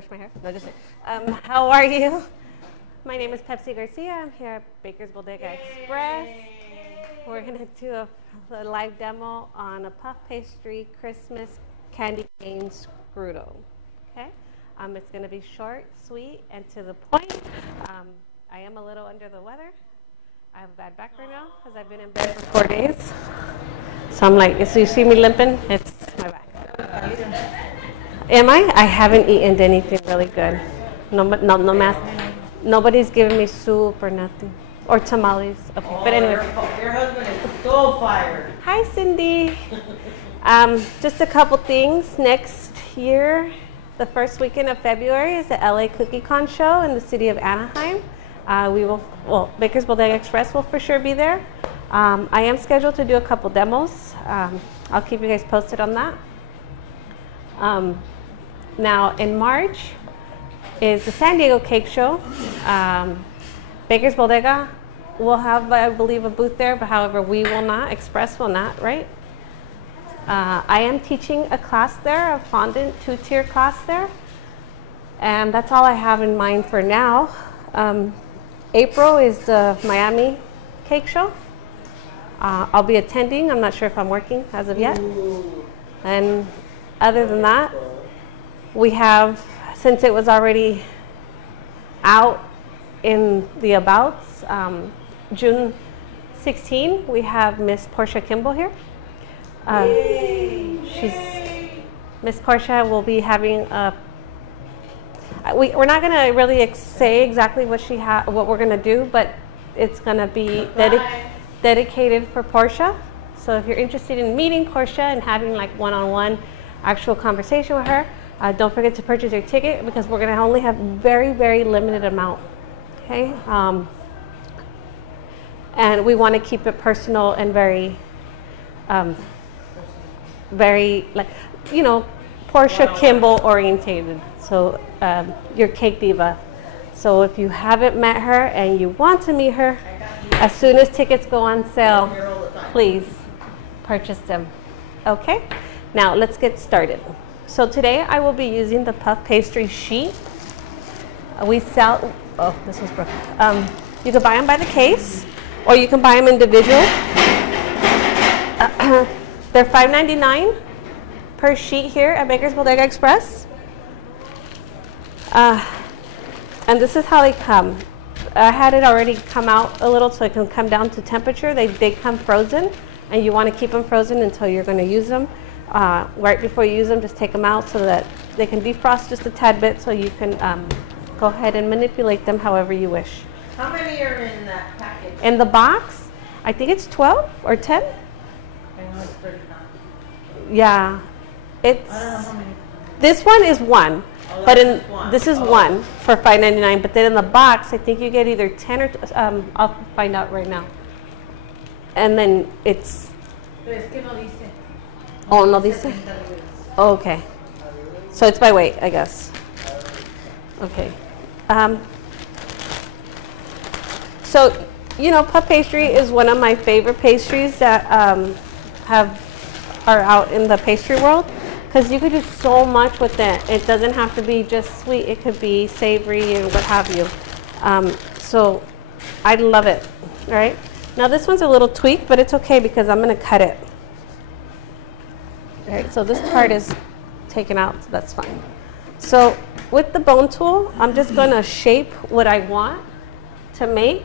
brush my hair? No, just how are you? My name is Pepsy Garcia. I'm here at Baker's Bodega Express. We're going to do a live demo on a Puff Pastry Christmas candy cane Strudel. Okay? It's going to be short, sweet, and to the point. I am a little under the weather. I have a bad back right now because I've been in bed for 4 days. So I'm like, so you see me limping? It's my back. Am I? I haven't eaten anything really good. No mass. Nobody's giving me soup or nothing. Or tamales. Okay. Oh, but anyway. Your husband is so fired. Hi, Cindy. Just a couple things. Next year, the first weekend of February is the LA Cookie Con show in the city of Anaheim. Baker's Bodega Express will for sure be there. I am scheduled to do a couple demos. I'll keep you guys posted on that. Now, in March is the San Diego Cake Show. Baker's Bodega will have, I believe, a booth there, but however, we will not. Express will not, right? I am teaching a class there, a fondant 2-tier class there. And that's all I have in mind for now. April is the Miami Cake Show. I'll be attending. I'm not sure if I'm working as of yet. And other than that, we have, since it was already out in the abouts, June 16, we have Miss Portia Kimball here. Miss Portia will be having a, we're not going to really say exactly what we're going to do, but it's going to be dedicated for Portia. So if you're interested in meeting Portia and having like one-on-one actual conversation with her, don't forget to purchase your ticket because we're going to only have very, very limited amount. Okay, and we want to keep it personal and very, very like, you know, Portia Kimball orientated. So your cake diva. So if you haven't met her and you want to meet her, as soon as tickets go on sale, please purchase them. Okay, now let's get started. So today I will be using the Puff Pastry sheet. We sell, oh, this was broken. You can buy them by the case, or you can buy them individual. They're $5.99 per sheet here at Baker's Bodega Express. And this is how they come. I had it already come out a little so it can come down to temperature. They come frozen, and you want to keep them frozen until you're going to use them. Right before you use them, just take them out so that they can defrost just a tad bit so you can go ahead and manipulate them however you wish. How many are in that package? In the box, I think it's 12 or 10. I know it's 39. Yeah. It's, I don't know how many. This one is one. Oh, but this is one for $5.99. But then in the box, I think you get either 10 or I'll find out right now. And then it's. Oh, no dice. Oh, okay. So it's by weight, I guess. Okay. So you know, puff pastry is one of my favorite pastries that are out in the pastry world. Because you could do so much with it. It doesn't have to be just sweet. It could be savory and what have you. So I love it. All right. Now this one's a little tweaked, but it's okay because I'm going to cut it. All right. So this part is taken out, so that's fine. So with the bone tool, I'm just going to shape what I want to make,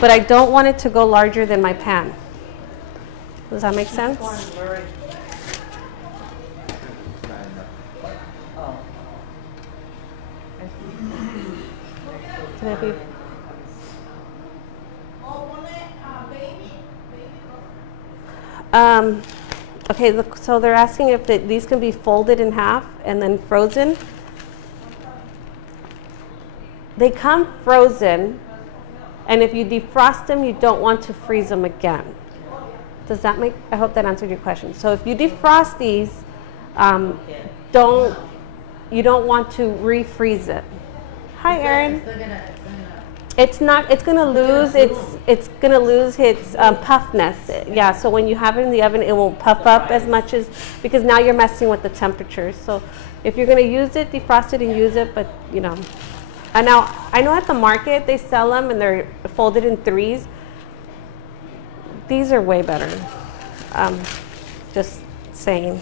but I don't want it to go larger than my pan. Does that make sense? Can it be? Okay, look, so they're asking if these can be folded in half and then frozen. They come frozen, and if you defrost them, you don't want to freeze them again. Does that make, I hope that answered your question. So if you defrost these, you don't want to refreeze it. Hi, Erin. It's not. It's gonna lose. It's gonna lose its puffness. Yeah. So when you have it in the oven, it won't puff up as much as because now you're messing with the temperatures. So if you're gonna use it, defrost it and use it. But you know, and now I know at the market they sell them and they're folded in 3s. These are way better. Just saying.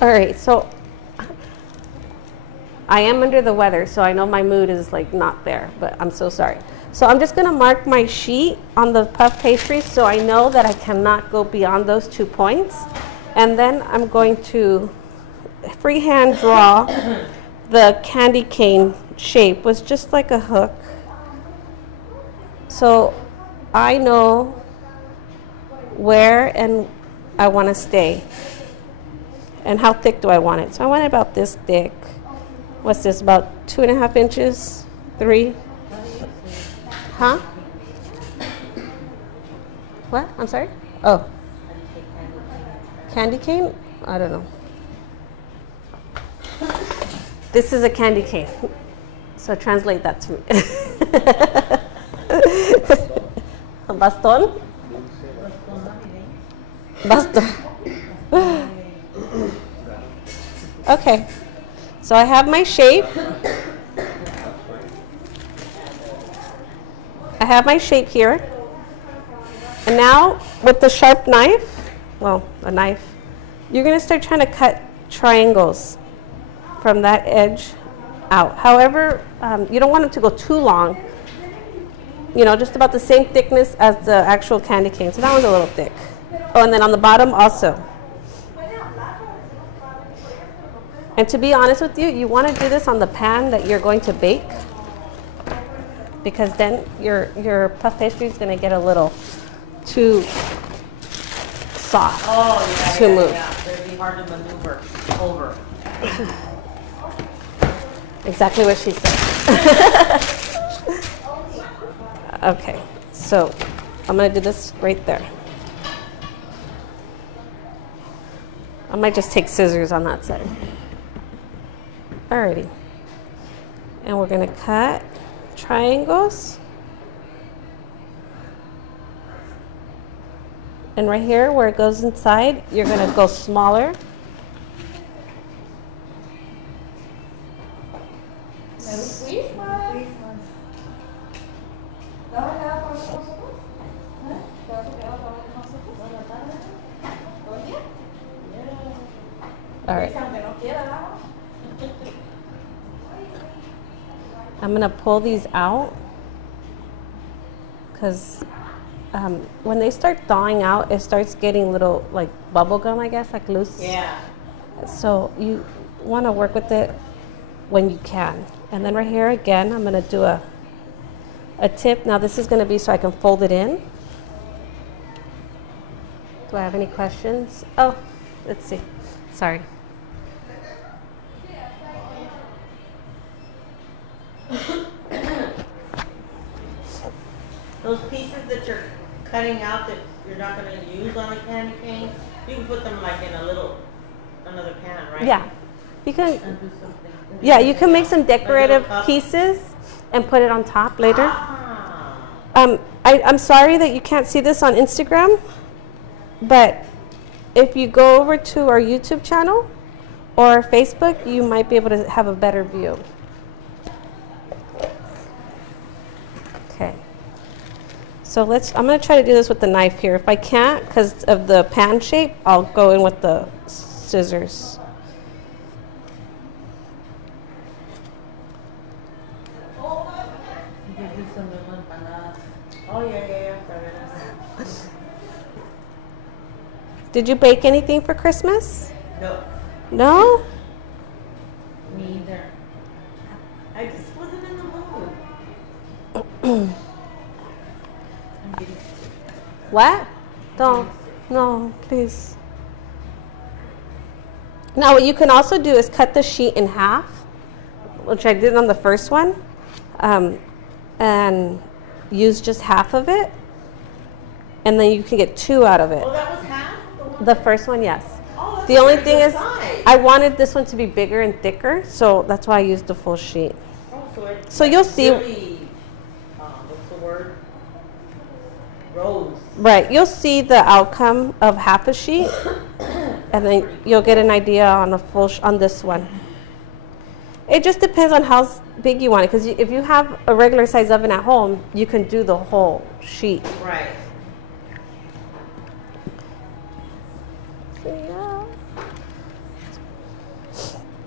All right. So I am under the weather, so I know my mood is like not there, but I'm so sorry. So I'm just gonna mark my sheet on the puff pastry so I know that I cannot go beyond those 2 points. And then I'm going to freehand draw the candy cane shape with just like a hook. So I know where and I wanna stay. And how thick do I want it? So I want it about this thick. What's this, about 2.5 inches? 3? Huh? What? I'm sorry? Oh. Candy cane? I don't know. This is a candy cane. So translate that to me. Baston? Baston. Okay. So I have my shape. I have my shape here. And now with the sharp knife, well, a knife, you're going to start trying to cut triangles from that edge out. However, you don't want them to go too long. You know, just about the same thickness as the actual candy cane. So that one's a little thick. Oh, and then on the bottom also. And to be honest with you, you want to do this on the pan that you're going to bake because then your puff pastry is going to get a little too soft to move. Yeah. It'd be hard to maneuver over. Exactly what she said. Okay, so I'm going to do this right there. I might just take scissors on that side. Alrighty, and we're going to cut triangles, and right here where it goes inside, you're going to go smaller. All right. I'm going to pull these out because when they start thawing out, it starts getting little like bubble gum, I guess, like loose. Yeah. So you want to work with it when you can. And then right here again, I'm going to do a tip. Now this is going to be so I can fold it in. Do I have any questions? Oh, let's see. Sorry. Those pieces that you're cutting out that you're not going to use on a candy cane, you can put them like in another pan, right? Yeah. You can, And do something. yeah, you can make some decorative pieces and put it on top later. Ah. I'm sorry that you can't see this on Instagram, but if you go over to our YouTube channel or Facebook, you might be able to have a better view. Okay. So I'm going to try to do this with the knife here. If I can't, because of the pan shape, I'll go in with the scissors. Oh, yeah. Did you bake anything for Christmas? No. No? Me either. I just wasn't in the mood. What? Don't. No, please. Now what you can also do is cut the sheet in half, which I did on the first one, and use just half of it, and then you can get 2 out of it. Oh, that was half? The first one, yes. Oh, that's The only a pretty thing good is, size. I wanted this one to be bigger and thicker, so that's why I used the full sheet. Oh, So you'll see. Really rows. Right, you'll see the outcome of half a sheet, and then you'll get an idea on a full on this one. It just depends on how big you want it, because if you have a regular size oven at home, you can do the whole sheet. Right. Yeah.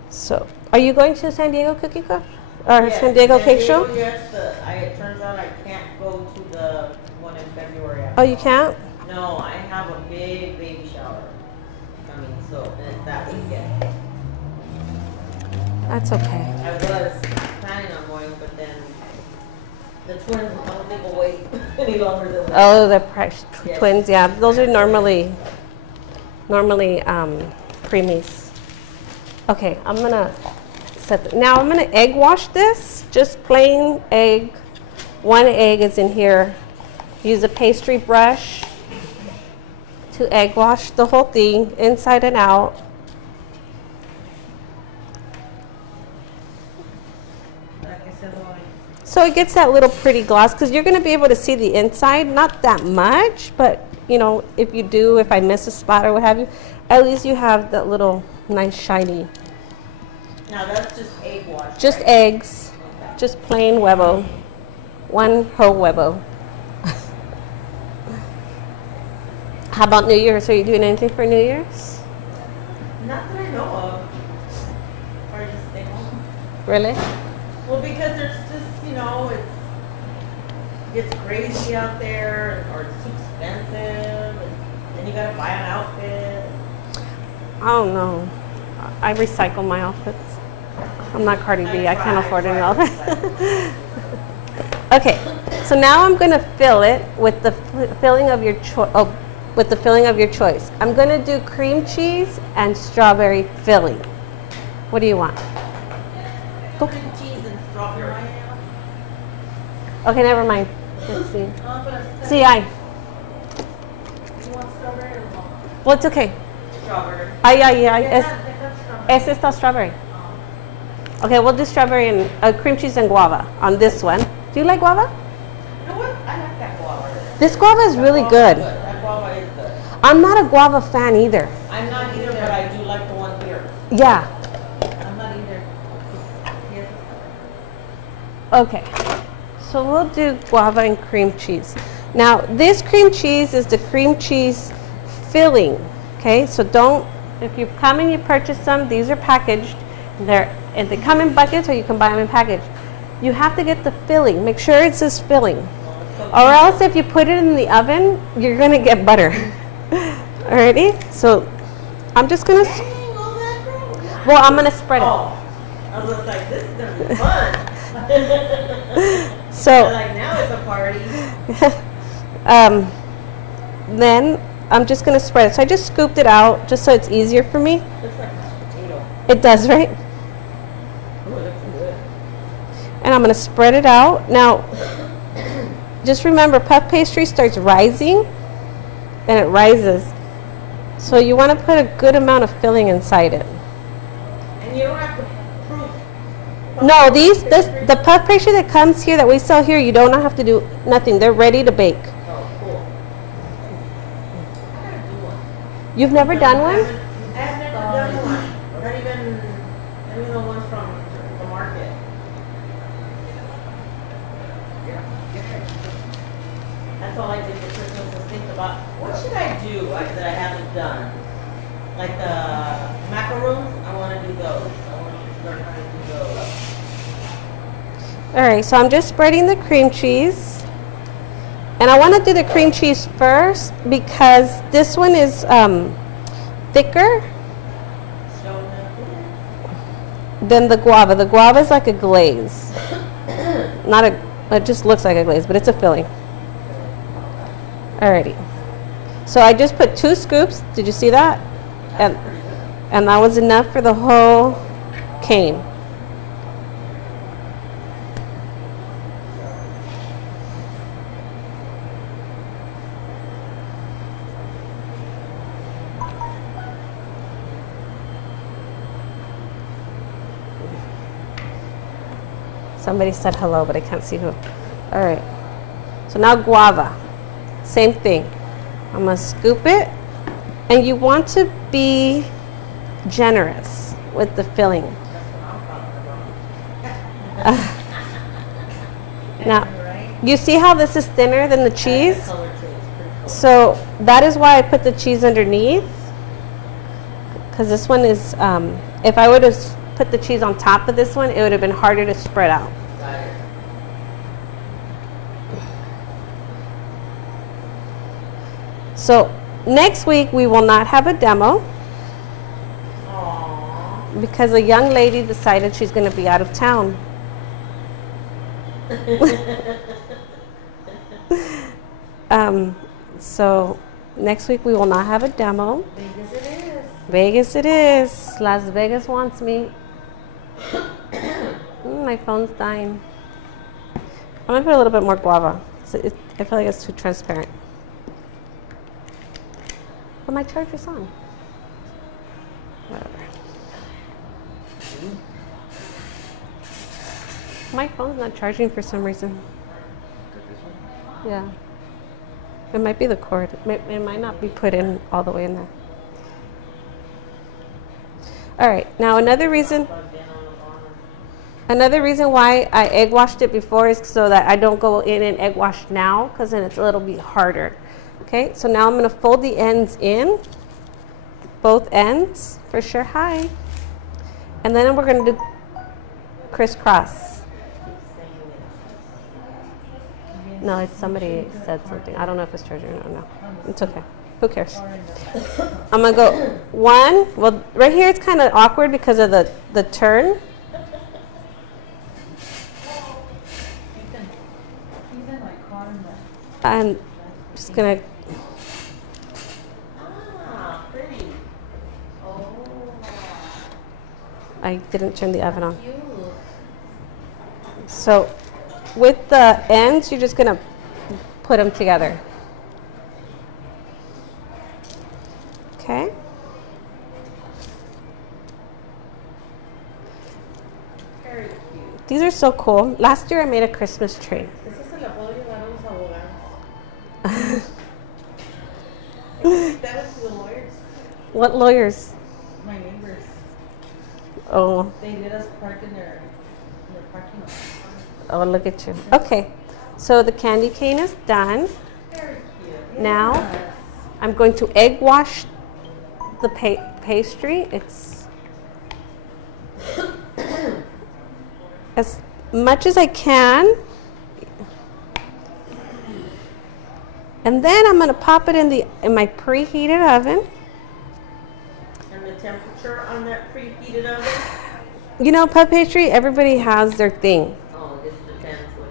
So, are you going to San Diego Cookie Crush? Or Yes, San Diego Cake Show? Yes, it turns out I can't go to the one in February. Oh, you can't? No, I have a big baby shower coming, so it's that weekend. That's okay. I was planning on going, but then the twins, I don't think will wait any longer than that. Oh, the Yes. twins, yeah. Those are normally preemies. Okay, I'm gonna now I'm gonna egg wash this, just plain egg. 1 egg is in here. Use a pastry brush to egg wash the whole thing, inside and out. So it gets that little pretty gloss, because you're gonna be able to see the inside, not that much, but you know, if you do, if I miss a spot or what have you, at least you have that little nice shiny. Now that's just egg wash. Just right? eggs, Okay. just plain huevo, 1 whole huevo. How about New Year's? Are you doing anything for New Year's? Not that I know of. Or just stay home. Really? Well, because there's just, you know, it's crazy out there, or it's too expensive, and then you gotta buy an outfit. I don't know. I recycle my outfits. I'm not Cardi B. I can't afford an outfit. Okay, so now I'm going to fill it with the filling of your choice. I'm going to do cream cheese and strawberry filling. What do you want? Cream cheese and strawberry. Okay, never mind. Let's see. You want strawberry or what? Well, it's okay. Strawberry. Ese está strawberry. Okay, we'll do strawberry and cream cheese and guava on this one. Do you like guava? You know what? I like that guava. This guava is really good. That guava is good. I'm not a guava fan either. I'm not either, but I do like the one here. Yeah. I'm not either. Yes. Okay. So we'll do guava and cream cheese. Now, this cream cheese is the cream cheese filling. Okay, so don't, if you come and you purchase some, these are packaged. And they come in buckets, or you can buy them in package. You have to get the filling. Make sure it says filling. Or else if you put it in the oven, you're going to get butter. Alrighty? So I'm just going to, well, I'm going to spread it. Oh, I was like, this is going to be fun. So, like, now it's a party. then I'm just going to spread it. So I just scooped it out just so it's easier for me. Looks like mashed potato. It does, right? Ooh, it looks good. And I'm going to spread it out. Now, just remember, puff pastry starts rising, and it rises. So you want to put a good amount of filling inside it. And you don't have to proof. No, the puff pastry that comes here, that we sell here, you don't have to do nothing. They're ready to bake. Oh, cool. I gotta do one. You've never done one? I've never done one. Not even the ones from the market. That's all I did for Christmas was think about, what should I do that I haven't done? Like the macaroons, I want to do those. I want to learn how to do those. All right, so I'm just spreading the cream cheese. And I want to do the cream cheese first because this one is thicker than the guava. The guava is like a glaze. It just looks like a glaze, but it's a filling. Alrighty. So I just put 2 scoops. Did you see that? And that was enough for the whole cane. Somebody said hello, but I can't see who. All right. So now guava. Same thing. I'm gonna scoop it, and you want to be generous with the filling. Now, you see how this is thinner than the cheese? So that is why I put the cheese underneath, because this one is, if I would have put the cheese on top of this one, it would have been harder to spread out. So next week we will not have a demo. Aww. Because a young lady decided she's going to be out of town. So next week we will not have a demo. Vegas it is. Vegas it is. Las Vegas wants me. My phone's dying. I'm going to put a little bit more guava. I feel like it's too transparent. But my charger's on. Whatever. My phone's not charging for some reason. Yeah. It might be the cord. It might not be put in all the way in there. All right. Now another reason why I egg washed it before is so that I don't go in and egg wash now, because then it's a little bit harder. Okay, so now I'm going to fold the ends in, both ends, for sure. Hi. And then we're going to do crisscross. No, it's somebody said something. I don't know if it's charging or not. No, it's okay. Who cares? I'm going to go one. Well, right here it's kind of awkward because of the turn. I'm just going to. I didn't turn the oven on. So with the ends, you're just going to put them together. Okay. Very cute. These are so cool. Last year I made a Christmas tree. That was to the lawyers. What lawyers? My neighbors. Oh. They let us park in their parking lot. Oh, look at you. Okay. So the candy cane is done. Very cute. Now I'm going to egg wash the pastry. It's as much as I can. And then I'm going to pop it in my preheated oven. And the temperature on that preheated oven? You know, puff pastry, everybody has their thing. Oh, it just depends which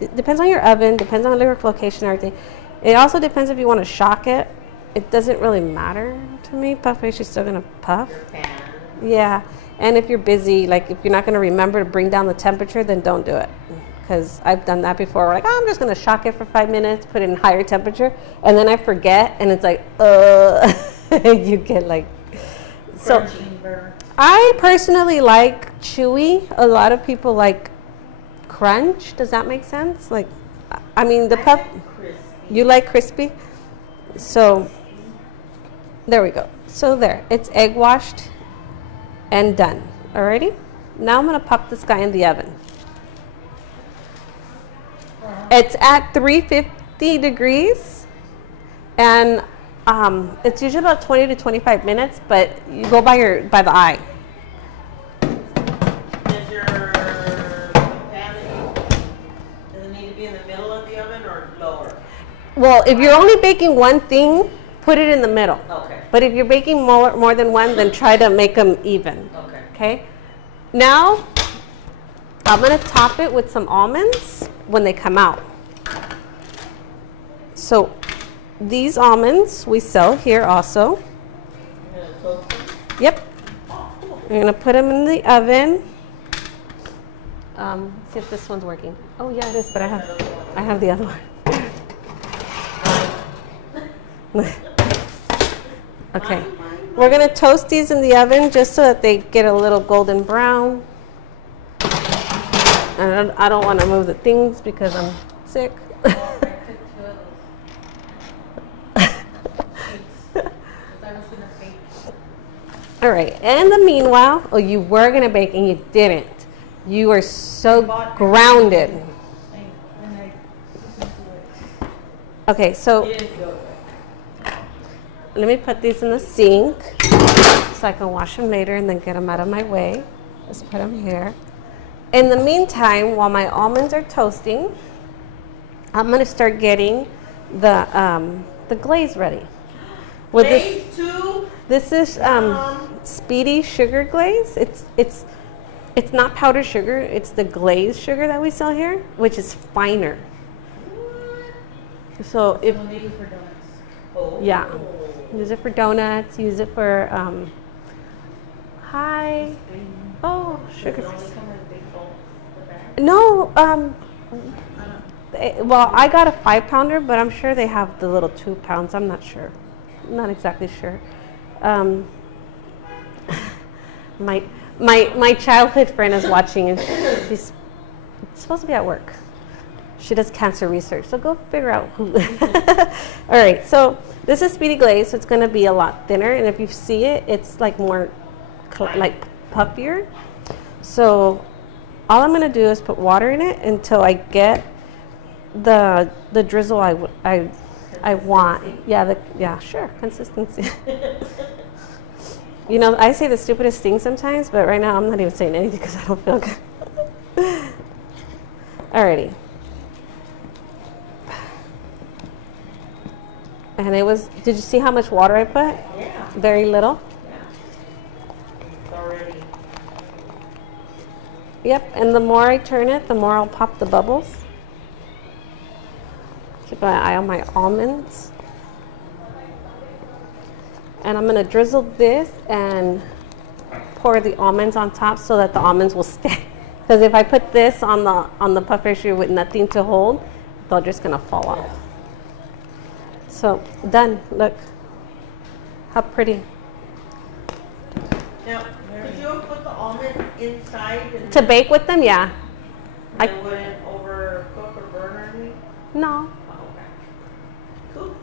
It depends on your oven, depends on your location and everything. It also depends if you want to shock it. It doesn't really matter to me. Puff pastry's still going to puff. Your pan. Yeah. And if you're busy, like if you're not going to remember to bring down the temperature, then don't do it. Because I've done that before. We're like, oh, I'm just going to shock it for 5 minutes, put it in higher temperature, and then I forget, and it's like, you get like, so. I personally like chewy. A lot of people like crunch. Does that make sense? Like, I mean, the puff. You like crispy? So, there we go. So there, it's egg washed and done. Alrighty. Now I'm going to pop this guy in the oven. It's at 350 degrees, and it's usually about 20 to 25 minutes, but you go by the eye. Does your pan, does it need to be in the middle of the oven or lower? Well, if you're only baking one thing, put it in the middle. Okay. But if you're baking more than one, then try to make them even. Okay. Okay? Now, I'm going to top it with some almonds when they come out. So these almonds we sell here also. You're gonna toast them? Yep. Oh, cool. We're going to put them in the oven. See if this one's working. Oh yeah, it is, but I have the other one. Okay. We're going to toast these in the oven just so that they get a little golden brown. And I don't want to move the things because I'm sick. All right, in the meanwhile, oh, you were gonna bake and you didn't. You are so grounded. Okay, so let me put these in the sink so I can wash them later and then get them out of my way. Let's put them here. In the meantime, while my almonds are toasting, I'm gonna start getting the glaze ready. With Glaze too? This is Speedy sugar glaze. It's not powdered sugar. It's the glaze sugar that we sell here, which is finer. So if Maybe for donuts. Oh. yeah, use it for donuts. Use it for sugar. Does it only come in a big bowl? No, well, I got a 5-pounder, but I'm sure they have the little 2 pounds. I'm not sure. I'm not exactly sure. My childhood friend is watching, and she's supposed to be at work. She does cancer research, so go figure out who. All right, so this is Speedy Glaze, so it's going to be a lot thinner, and if you see it, it's like more like puffier. So all I'm going to do is put water in it until I get the drizzle I want. Yeah, sure, consistency. You know, I say the stupidest thing sometimes, but right now I'm not even saying anything because I don't feel good. Alrighty. And did you see how much water I put? Yeah. Very little. Yeah. It's already. Yep, and the more I turn it, the more I'll pop the bubbles. Keep my eye on my almonds. And I'm gonna drizzle this and pour the almonds on top so that the almonds will stay. Because if I put this on the puff pastry with nothing to hold, they're just gonna fall off. So done. Look how pretty. Now, could you put the almonds inside To bake with them, yeah. and it wouldn't overcook or burn or anything? No, Oh, okay. Cool.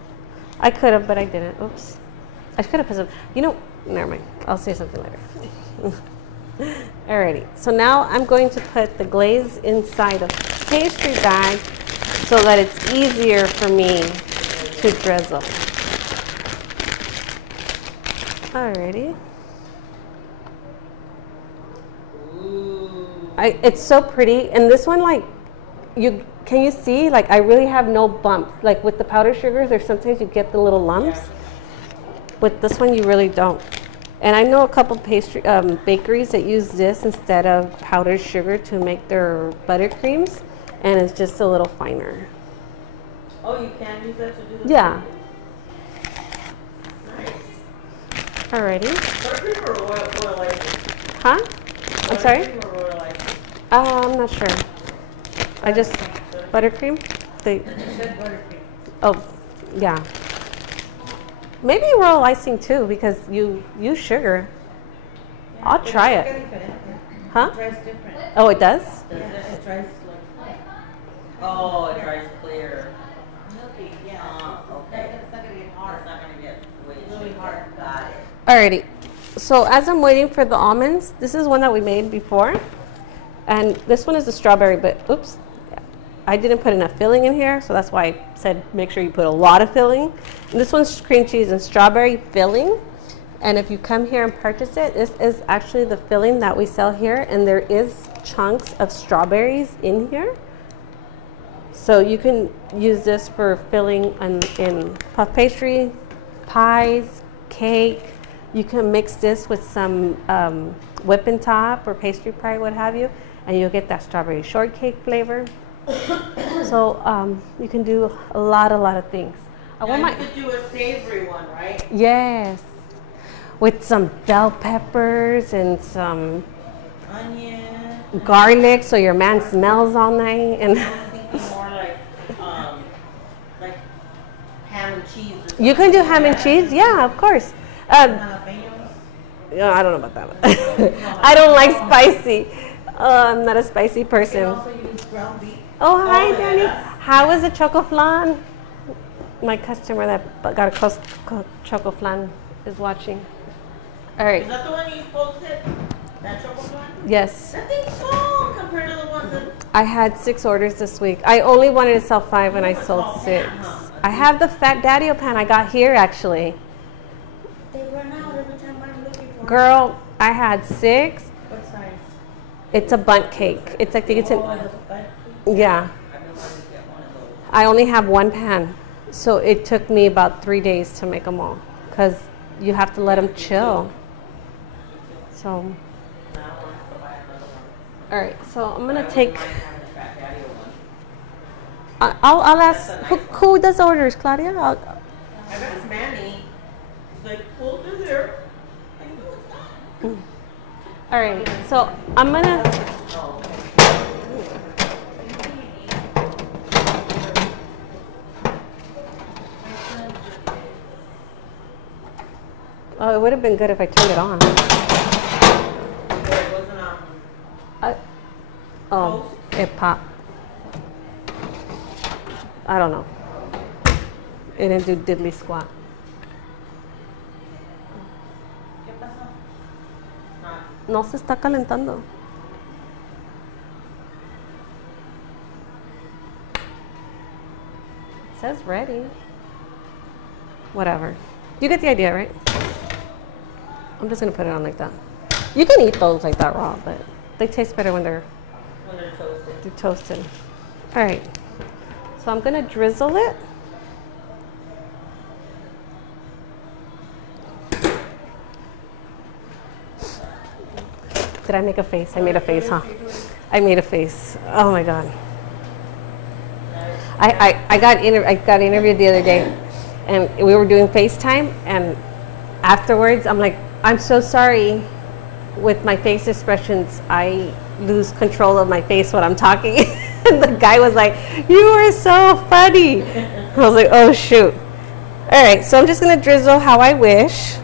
I could have, but I didn't. Oops. I could have put some. You know, never mind. I'll say something later. Alrighty. So now I'm going to put the glaze inside a pastry bag so that it's easier for me to drizzle. Alrighty. It's so pretty, and this one, like, can you see? Like, I really have no bumps. Like with the powdered sugars, there's sometimes you get the little lumps. Yeah. With this one, you really don't. And I know a couple pastry bakeries that use this instead of powdered sugar to make their buttercreams, and it's just a little finer. Oh, you can use that to do the Yeah. Nice. Alrighty. Buttercream or oil icing? Huh? I'm sorry? Buttercream or oil icing? I'm not sure. I just buttercream. You said buttercream. Oh, yeah. Maybe royal icing too, because you use sugar. Yeah, I'll try it. Huh? It dries different. Oh, it does? Does it? It dries like. Oh, it dries clear. Milky, yeah. Okay. It's not gonna get hard. It's not gonna get really hard. Got it. Alrighty. So as I'm waiting for the almonds, this is one that we made before, and this one is the strawberry. But oops, I didn't put enough filling in here, so that's why I said make sure you put a lot of filling. And this one's cream cheese and strawberry filling. And if you come here and purchase it, this is actually the filling that we sell here, and there is chunks of strawberries in here. So you can use this for filling in puff pastry, pies, cake. You can mix this with some whipping top or pastry pie, what have you, and you'll get that strawberry shortcake flavor. So you can do a lot of things. Now you could do a savory one, right? Yes, with some bell peppers and some Onion. garlic, so your man smells all night. And I was thinking more like ham and cheese. you can do ham and cheese, yeah, of course. Jalapenos. Yeah, I don't know about that one. I don't like spicy. I'm not a spicy You can person. also use ground beef. Oh, hi, yeah, Danny. that's- How was the choco flan? My customer that got a choco flan is watching. All right. Is that the one you posted? That chocolate one? Yes. That thing's small compared to the ones that... I had 6 orders this week. I only wanted to sell 5 and I sold 6. I have the Fat Daddy-O pan I got here actually. They run out every time I'm looking for Girl, I had 6. What size? It's a bundt cake. It's I think it's an yeah. I've been wanting to get one of those. I only have 1 pan. So it took me about 3 days to make them all because you have to let them chill. So Now I want to buy another one. all right, so I'm I gonna wouldn't take. mind having the Fat Daddy-O one. I'll ask That's a who, nice one. who does orders, Claudia. I asked Manny. He's like, well, they're there. I know it's not. All right, so I'm gonna. Oh, Oh, it would have been good if I turned it on. But it wasn't Oh, it popped. I don't know. It didn't do diddly squat. ¿Qué pasó? Not. No se está calentando. It says ready. Whatever. You get the idea, right? I'm just gonna put it on like that. You can eat those like that raw, but they taste better when they're toasted. All right. So I'm gonna drizzle it. Did I make a face? I made a face, huh? I made a face. Oh my God. I got interviewed the other day, and we were doing FaceTime, and afterwards I'm like, I'm so sorry. With my face expressions, I lose control of my face when I'm talking. And the guy was like, you are so funny. I was like, oh shoot. All right, so I'm just gonna drizzle how I wish. You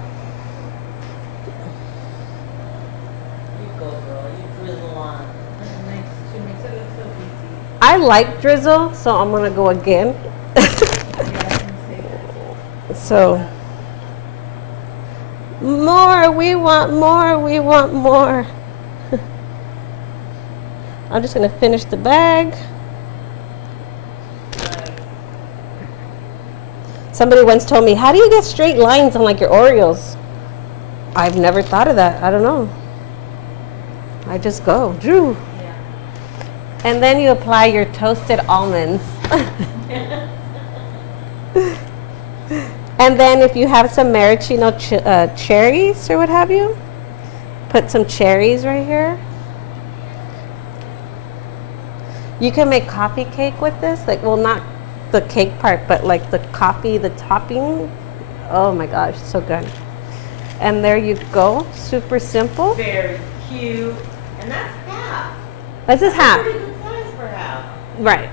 go, girl. You drizzle on. She makes it look so easy. I like drizzle, so I'm gonna go again. So, more, we want more, we want more. I'm just gonna finish the bag. Somebody once told me, how do you get straight lines on like your Oreos? I've never thought of that. I don't know. I just go, Drew. Yeah. And then you apply your toasted almonds. And then if you have some maraschino cherries or what have you, put some cherries right here. You can make coffee cake with this, like, well, not the cake part, but like the coffee, the topping. Oh my gosh, so good. And there you go, super simple. Very cute. And that's half. This is half. Pretty good size for half. Right.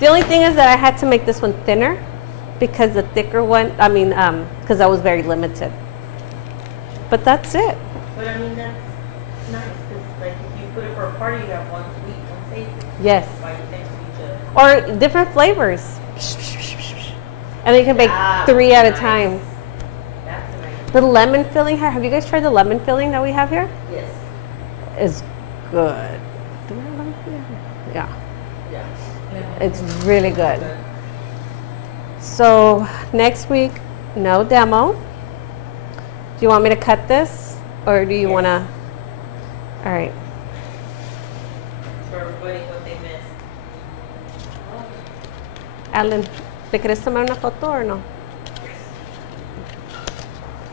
The only thing is that I had to make this one thinner because the thicker one, I mean, because I was very limited. But that's it. But I mean, that's nice because, like, if you put it for a party, you have one sweet, one savory. Yes. Right next to each other. Or different flavors. And you can make Yeah, 3 at a nice. time. That's nice. The lemon filling here, have you guys tried the lemon filling that we have here? Yes. Is good. Do we have lemon filling? Yeah. Yeah. It's really good. So next week, no demo. Do you want me to cut this or do you Yes. want to? All right. For everybody what they missed. Alan, ¿te quieres tomar una foto or no?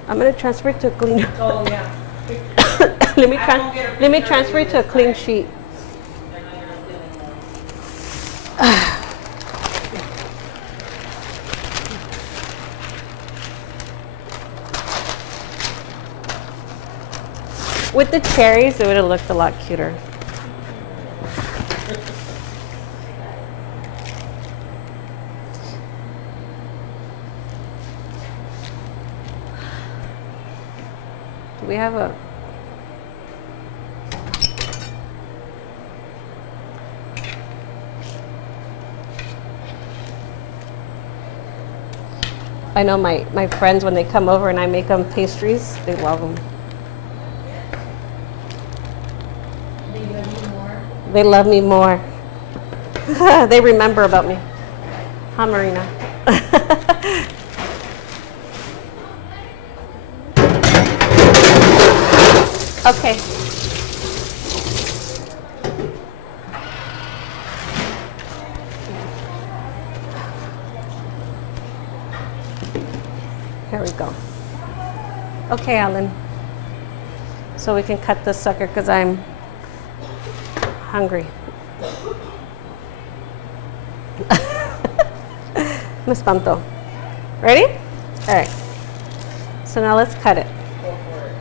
I'm going to transfer it to a clean. Oh, yeah. let me I won't get a let me picture transfer of it you to a this clean time. sheet. I know you're not feeling well. With the cherries, it would have looked a lot cuter. Do we have a... I know my friends, when they come over and I make them pastries, they love them. They love me more. They remember about me. Huh, Marina? Okay. Here we go. Okay, Alan. So we can cut this sucker because I'm hungry. Me espanto. Ready? All right. So now let's cut it. Go for it.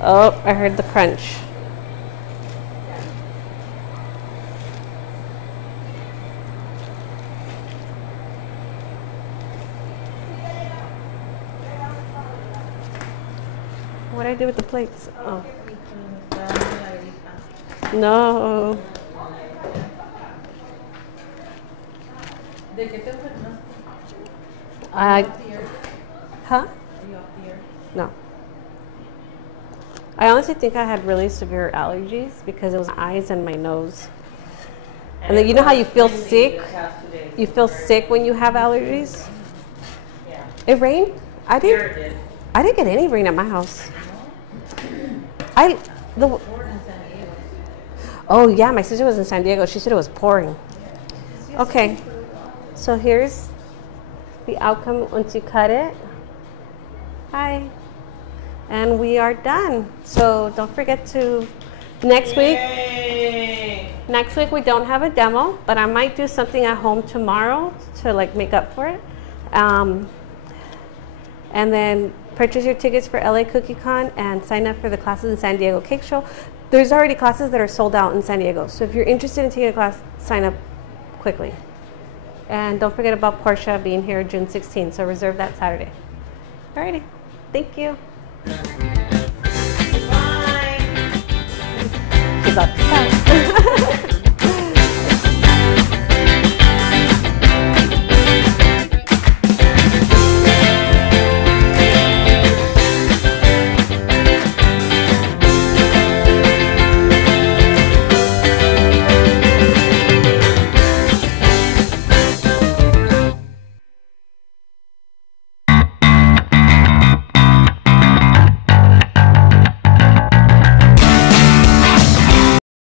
Oh, I heard the crunch. What did I do with the plates? Oh. No. Huh? No. I honestly think I had really severe allergies because it was my eyes and my nose. And then you know how you feel sick? You feel sick when you have allergies? Yeah. It rained? I Here it did. didn't get any rain at my house. Oh yeah, my sister was in San Diego. She said it was pouring. Okay, so here's the outcome once you cut it. Hi. And we are done. So don't forget to, next week we don't have a demo, but I might do something at home tomorrow to like make up for it. And then purchase your tickets for LA Cookie Con and sign up for the classes in San Diego Cake Show. There's already classes that are sold out in San Diego. So if you're interested in taking a class, sign up quickly. And don't forget about Portia being here June 16th, so reserve that Saturday. Alrighty, thank you. Bye. She's outside.